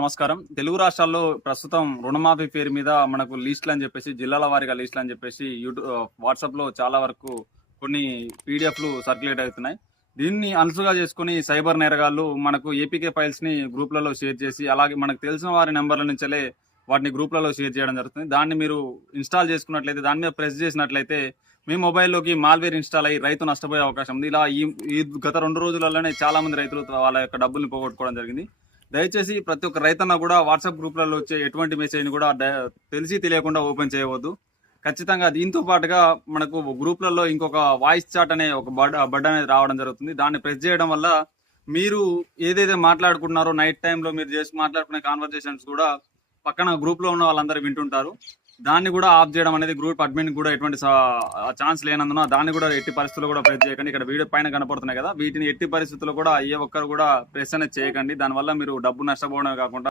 నమస్కారం. తెలుగు రాష్ట్రాల్లో ప్రస్తుతం రుణమాఫీ పేరు మీద మనకు లిస్టులు అని చెప్పేసి, జిల్లాల వారీగా లిస్టులు అని చెప్పేసి వాట్సాప్‌లో చాలా వరకు కొన్ని పీడిఎఫ్‌లు సర్క్యులేట్ అవుతున్నాయి. దీన్ని అలుసుగా చేసుకొని సైబర్ నేరగాళ్ళు మనకు ఏపీకే ఫైల్స్‌ని గ్రూప్‌లలో షేర్ చేసి, అలాగే మనకు తెలిసిన వారి నంబర్‌ల నుంచెలే వాటిని గ్రూప్‌లలో షేర్ చేయడం జరుగుతుంది. దాన్ని మీరు ఇన్‌స్టాల్ చేసుకున్నట్లయితే, దాని మీద ప్రెస్ చేసినట్లయితే మీ మొబైల్‌లోకి మాల్‌వేర్ ఇన్‌స్టాల్ అయ్యి రైతు నష్టపోయే అవకాశం ఉంది. ఇలా ఈ ఈ గత 2 రోజులలోనే చాలా మంది రైతులు వాళ్ళ యొక్క డబ్బుల్ని పోగొట్టుకోవడం జరిగింది. దయచేసి ప్రతి ఒక్క రైతన్న కూడా వాట్సాప్ గ్రూప్‌లలో వచ్చే ఎటువంటి మెసేజ్‌ని కూడా తెలిసి తెలియకుండా ఓపెన్ చేయవద్దు. ఖచ్చితంగా దీంతో పాటుగా మనకు గ్రూప్‌లలో ఇంకొక వాయిస్ చాట్ అనే ఒక బడ్ అనేది రావడం జరుగుతుంది. దాన్ని ప్రెస్ చేయడం వల్ల మీరు ఏదైతే మాట్లాడుకుంటున్నారో నైట్ టైమ్‌లో మీరు మాట్లాడుకునే కన్వర్జేషన్స్ కూడా పక్కన గ్రూప్‌లో ఉన్న వాళ్ళందరూ వింటుంటారు. దాన్ని కూడా ఆఫ్ చేయడం అనేది గ్రూప్ అడ్మిన్‌కి కూడా ఎటువంటి ఛాన్స్ లేనందున దాన్ని కూడా ఎట్టి పరిస్థితుల్లో కూడా ప్రెస్ చేయకండి. ఇక్కడ వీడియో పైన కనపడుతున్నాయి కదా! వీటిని ఎట్టి పరిస్థితుల్లో కూడా ఏ ఒక్కరు కూడా ప్రెస్ అనేది చేయకండి. దానివల్ల మీరు డబ్బు నష్టపోవడమే కాకుండా